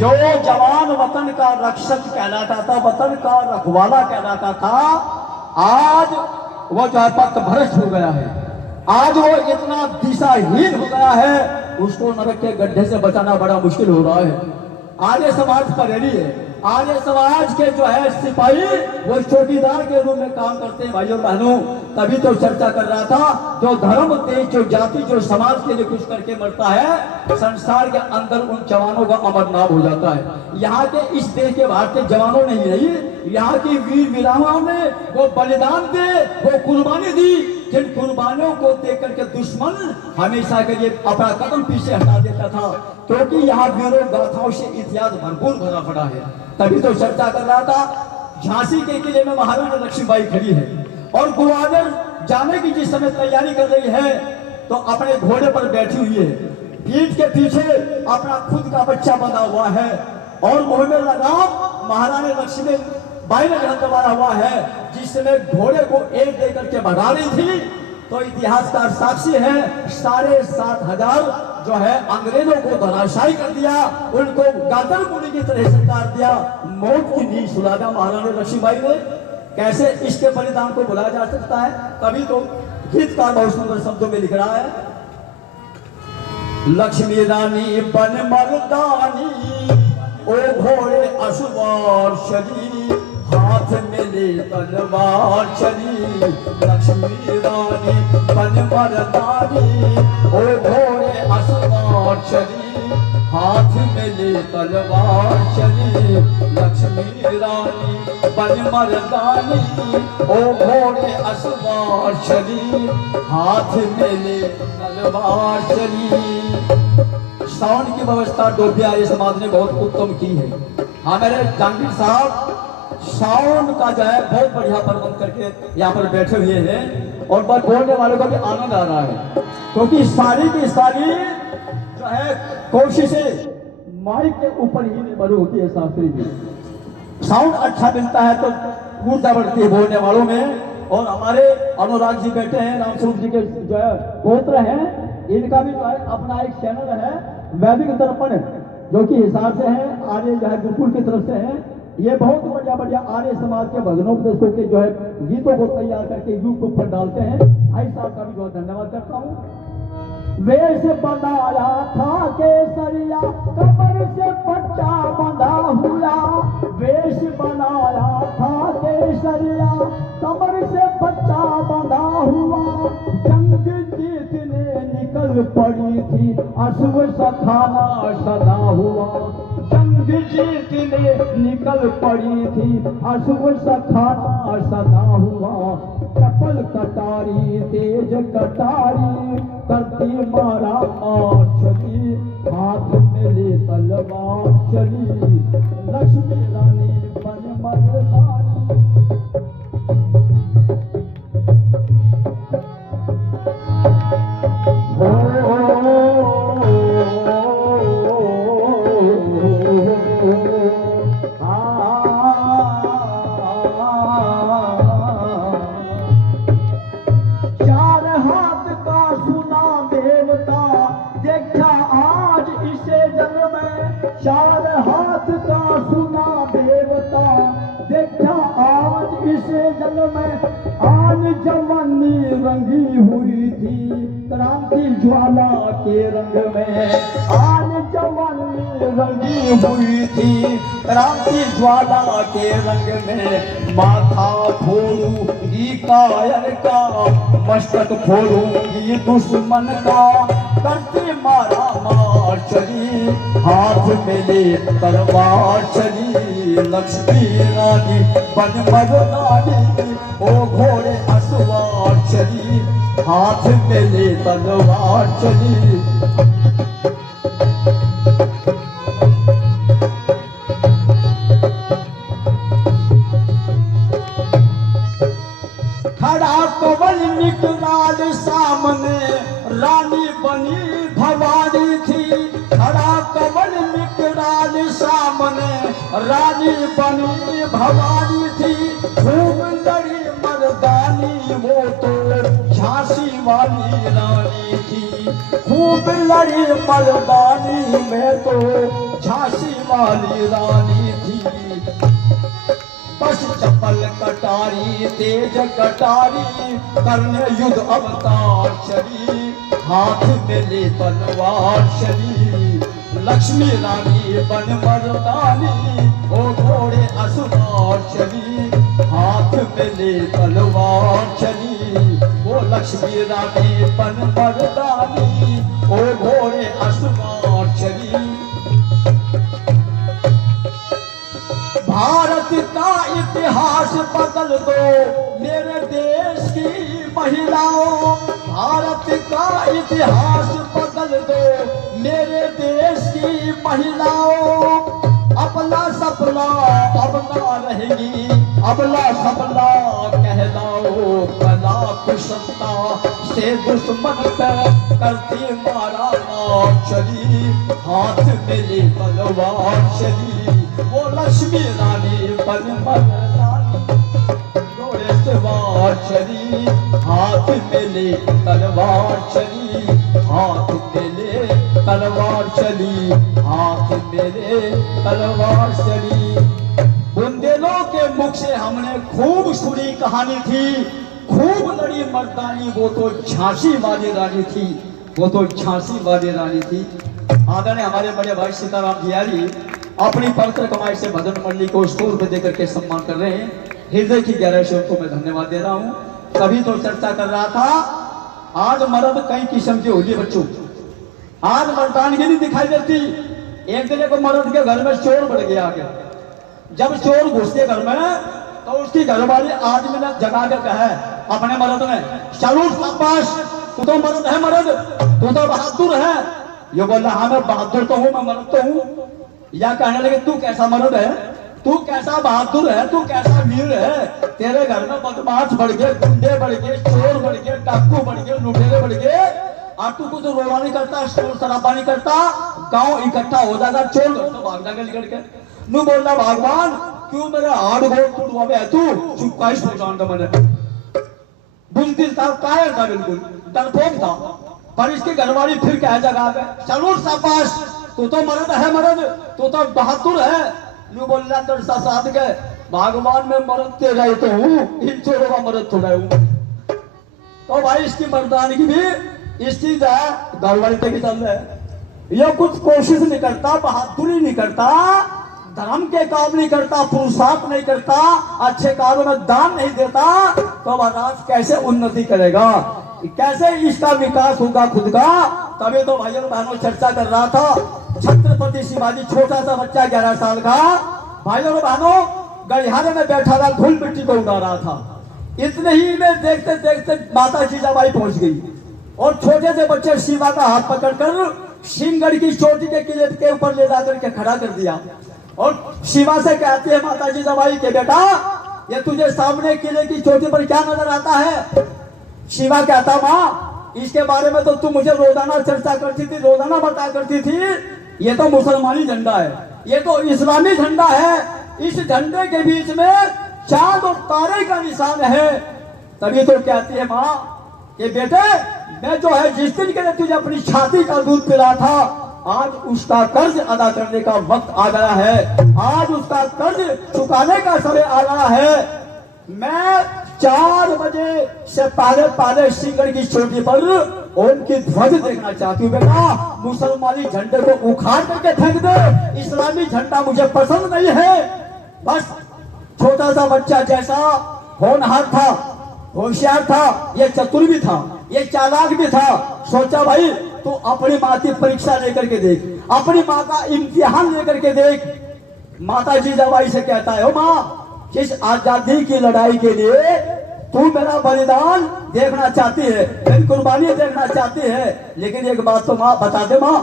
जो जवान वतन का रक्षक कहलाता था, वतन का रखवाला कहलाता था, आज वो जो है पथ भ्रष्ट हो गया है। आज वो इतना दिशाहीन हो गया है, उसको नरक के गड्ढे से बचाना बड़ा मुश्किल हो रहा है। आर्य समाज परेली है, आर्य समाज के जो है सिपाही वो चौकीदार के रूप में काम करते हैं। भाइयों बहनों, तभी तो चर्चा कर रहा था, जो धर्म देश जो जाति जो समाज के लिए कुछ करके मरता है, संसार के अंदर उन जवानों का अमर नाम हो जाता है। यहाँ के इस देश के भारतीय जवानों ने ही नहीं, यहाँ की वीर वीरांगनाओं ने वो बलिदान दे, वो कुर्बानी दी, जिन कुर्बानियों को देख करके दुश्मन हमेशा के लिए अपना कदम पीछे हटा देता था, क्योंकि यहाँ वीरों गाथाओं से इतिहास भरपूर भरा पड़ा है। तभी तो चर्चा कर रहा था, झांसी के किले में महारानी लक्ष्मीबाई खड़ी है और ग्वालियर जाने की जिस समय तैयारी कर रही है, तो अपने घोड़े पर बैठी हुई है, पीठ के पीछे अपना खुद का बच्चा बंधा हुआ है और मुंह में लगाम महारानी लक्ष्मीबाई ने दबाया हुआ है। जिस समय घोड़े को एक दे करके भगा रही थी, तो इतिहासकार साक्षी है, 7,500 जो है अंग्रेजों को धराशायी कर दिया, उनको गादर मुनि की तरह संस्कार दिया, मौत की नींद सुला दिया महारानी लक्ष्मीबाई ने। कैसे इसके बलिदान को भुलाया जा सकता है? तभी तो गीतकार बहुत सुंदर शब्दों में लिख रहा है, लक्ष्मी रानी बन मर्दानी, ओ घोड़े असवार शरीर, हाथ में ले तलवार चली, लक्ष्मी रानी बन मर्दानी, ओ घोड़े असवार चली, हाथ में ले तलवार चली, लक्ष्मी रानी बन मर्दानी, ओ घोड़े असवार चली, हाथ में ले तलवार चली। साउंड की व्यवस्था डोबिया ये समाज ने बहुत उत्तम की है। हाँ, मेरे जहांगीर साहब साउंड का जो है बहुत बढ़िया प्रबंध करके यहाँ पर बैठे हुए हैं और बस बोलने वालों का भी आनंद आ रहा है, क्योंकि सारी की सारी जो है कोशिशें माइक के ऊपर ही निर्भर होती है। शास्त्री जी साउंड अच्छा मिलता है तो ऊर्जा बढ़ती है बोलने वालों में। और हमारे अनुराग जी बैठे हैं, रामस्वरूप जी के जो है पुत्र हैं, इनका भी जो है अपना एक चैनल है वैदिक दर्पण, जो कि हिसार से है, आर्य जो है गुरुकुल की तरफ से है। ये बहुत बढ़िया बढ़िया आर्य समाज के भजनोपदेशों के जो है गीतों को तैयार करके यूट्यूब पर डालते हैं। भाई साहब का भी बहुत धन्यवाद करता हूँ। वेश बनाया था केसरिया, कमर से पट्टा बंधा हुआ, वेश बनाया था केसरिया, कमर से पट्टा बंधा हुआ, जंग जीतने निकल पड़ी थी, अश्व सखाना सदा हुआ, जंग जीतने निकल पड़ी थी, अश्व सखाना सदा हुआ, चपल कटारी तेज कटारी, करती मारा और चली, हाथ में ले तलवार चली, लक्ष्मी रानी बन मर्दानी। चार हाथ का सुना देवता, देखा आज इस जन्म में, आन जवानी रंगी हुई थी, क्रांति ज्वाला के रंग में, आन जवानी रंगी हुई थी, क्रांति ज्वाला के रंग में, माथा फोड़ूंगी कायर का, मस्तक फोड़ूंगी दुश्मन का, करती मारा मार चली, हाथ में ले तलवार चली, लक्ष्मी रानी बन मर्दानी, ओ घोड़े असवार चली, हाथ में ले तलवार चली। खड़ा कवल निकराल सामने, रानी बनी भवानी थी, खड़ा कवल निकराल सामने, रानी बनी भवानी थी, खूब लड़ी मर्दानी, वो तो झांसी वाली रानी थी, खूब लड़ी मर्दानी में तो झांसी वाली रानी थी। बस चपल कटारी तेज कटारी करने युद्ध अवतार चली, हाथ में ले तलवार चली। लक्ष्मी रानी बन मर्दानी ओ घोड़े असवार चली, हाथ में ले तलवार चली। वो लक्ष्मी रानी बन मर्दानी ओ घोड़े असवार चली। भारत का इतिहास बदल दो मेरे देश की महिलाओं, भारत का इतिहास बदल दो मेरे देश की महिलाओं। अपना सपना अब ना रहेगी, अपना सपना कहलाओ। कला कुशलता से दुश्मन पे करती मारा चली, हाथ में ले तलवार चली। वो लक्ष्मी रानी बन मर्दानी घोड़े सवार चली, हाथ में ले तलवार चली, हाथ में ले तलवार चली, हाथ में ले तलवार चली। बुंदेलों के मुख से हमने खूब सुनी कहानी थी, खूब लड़ी मर्दानी वो तो झांसी वाली रानी थी, वो तो झांसी वाली रानी थी। आदरणीय हमारे बड़े भाई सीताराम जियारी अपनी पवित्र कमाई से भजन मंडली को 100 रुपए देकर के सम्मान कर रहे हैं। हृदय की गहराई से उनको मैं धन्यवाद दे रहा हूँ। कभी तो चर्चा कर रहा था आज मर्द कई किस्म की होली बच्चों, आज मर्दानगी नहीं दिखाई देती। एक दिन को मर्द के घर में चोर बढ़ गया आगे, जब चोर घुस के घर में तो उसकी घरवाली आदमी ने जगा के कहा अपने मर्द ने, चलो शाबाश तू तो मर्द है, मर्द तू तो बहादुर है। ये बोला हाँ मैं बहादुर तो हूँ, मैं मर्द तो हूँ। या कहने लगे तू कैसा मर्द है, तू कैसा बहादुर है, तू कैसा वीर है। तेरे घर में बदमाश बढ़ गए, गुंडे बढ़ गए, चोर बढ़ गए, डाकू बढ़ गए, लुटेरे बढ़ गए, और तू कुछ रोला नहीं करता, शोर शराबा नहीं करता। गांव इकट्ठा हो जाएगा, चोर तो भाग जाएगा निकल के। नू बोलना भगवान क्यों मेरे हाथ गोड़ टूटवावे है तू, चुपका ही पहुंचाऊंगा मैंने। बुजदिल था, कायर था, बिल्कुल डरपोक था। पर इसकी घरवाली फिर क्या जगह पे, चलो शाबाश तू तो मर्द है, मर्द तू तो बहादुर है। यूं बोलना तो साथ के भगवान में मर्द तेरा ही तो हूँ, इन चोरों का मर्द थोड़ा हूँ। तो भाई इसकी मर्दानगी भी इसकी घरवाली तक ही चल रहा है। ये कुछ कोशिश नहीं करता, बहादुरी नहीं करता, धर्म के काम नहीं करता, पुरुषार्थ नहीं करता, अच्छे कामों में दान नहीं देता, तो महाराज कैसे उन्नति करेगा, कैसे इसका विकास होगा खुद का। तभी तो भाइयों बहनों चर्चा कर रहा था छत्रपति शिवाजी, छोटा सा बच्चा 11 साल का, भाइयों बहनों गलियारे में बैठा था, धूल मिट्टी को उड़ा रहा था। इतने ही में देखते देखते माता जीजाबाई पहुंच गई और छोटे से बच्चे शिवा का हाथ पकड़कर सिंहगढ़ की चोटी के किले के ऊपर ले जाकर के खड़ा कर दिया। और शिवा से कहती है माता जीजाबाई के बेटा ये तुझे सामने किले की चोटी पर क्या नजर आता है। शिवा कहता माँ इसके बारे में तो तू मुझे रोजाना चर्चा करती थी, रोजाना बता करती थी, ये तो मुसलमानी झंडा है, ये तो इस्लामी झंडा है, इस झंडे के बीच में चांद और तारे का निशान है। तभी तो कहती है माँ ये बेटे मैं जो है जिस दिन के लिए तुझे अपनी छाती का दूध पिला था आज उसका कर्ज अदा करने का वक्त आ गया है, आज उसका कर्ज चुकाने का समय आ गया है। मैं 4 बजे से पहले सिंहगढ़ की चोटी पर उनकी ध्वज देखना चाहती हूँ। बेटा मुसलमानी झंडे को उखाड़ करके फेंक दे, इस्लामी झंडा मुझे पसंद नहीं है। बस छोटा सा बच्चा जैसा होनहार था, होशियार था, ये चतुर भी था, ये चालाक भी था। सोचा भाई तू अपनी माँ की परीक्षा लेकर के देख, अपनी माँ का इम्तिहान लेकर के देख। माता जीजाबाई से कहता है ओ माँ जिस आजादी की लड़ाई के लिए तू मेरा बलिदान देखना चाहती है, मेरी कुर्बानी देखना चाहती है, लेकिन एक बात तो माँ बता दे माँ,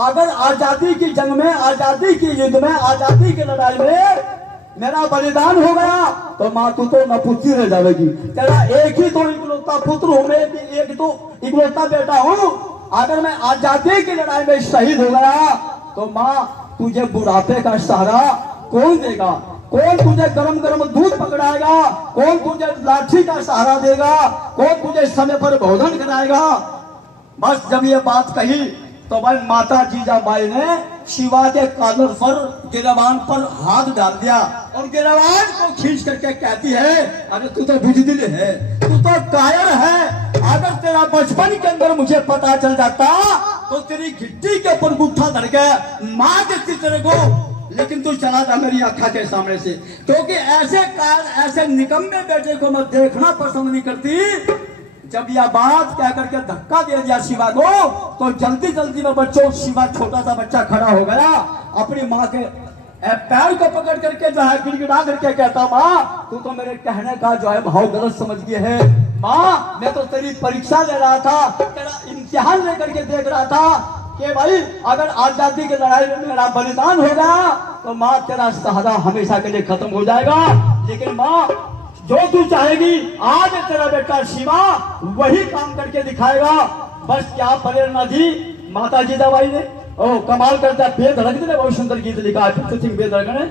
अगर आजादी की जंग में, आजादी की युद्ध में, आजादी की लड़ाई में मेरा बलिदान हो गया तो माँ तू तो नपुंसक रह जाएगी। तेरा एक ही तो इकलौता पुत्र हूँ, मैं एक तो इकलौता बेटा हूँ। अगर मैं आजादी की लड़ाई में शहीद हो गया तो माँ तुझे बुढ़ापे का सहारा कौन देगा, कौन तुझे गरम गरम दूध पकड़ाएगा, कौन तुझे लाठी का सहारा देगा, कौन तुझे समय पर भोजन कराएगा। बस जब ये बात कही तो भाई माता जीजाबाई ने शिवा के कानर पर गिरवान पर हाथ डाल दिया और गिरवान को खींच करके कहती है, अरे तू तो बुजदिल है, तू तो कायर है, अगर तेरा बचपन के अंदर मुझे पता चल जाता तो तेरी गिट्टी के ऊपर गुट्ठा धर के मार देती तेरे को, लेकिन तू चला था मेरी आंखा के सामने से, क्योंकि ऐसे निकम्मे बेटे को मैं देखना पसंद नहीं करती। जब यह बात कह करके धक्का दे दिया शिवा को, तो जल्दी जल्दी में बच्चों शिवा छोटा सा बच्चा खड़ा हो गया, अपनी माँ के पैर को पकड़ करके जो है गिड़गिड़ा करके कहता, माँ तू तो मेरे कहने का जो है भाव गलत समझ गए है, माँ मैं तो तेरी परीक्षा ले रहा था, तेरा इम्तिहान लेकर के देख रहा था कि भाई अगर आजादी की लड़ाई में मेरा बलिदान हो गया तो माँ तेरा सहारा हमेशा के लिए खत्म हो जाएगा, लेकिन माँ जो तू चाहेगी आज तेरा बेटा शिवा वही काम करके दिखाएगा। बस क्या प्रेरणा दी माता जीजाबाई ने, ओ कमाल करता है, बेधड़क ने बहुत सुंदर गीत लिखा है, बेधड़क ने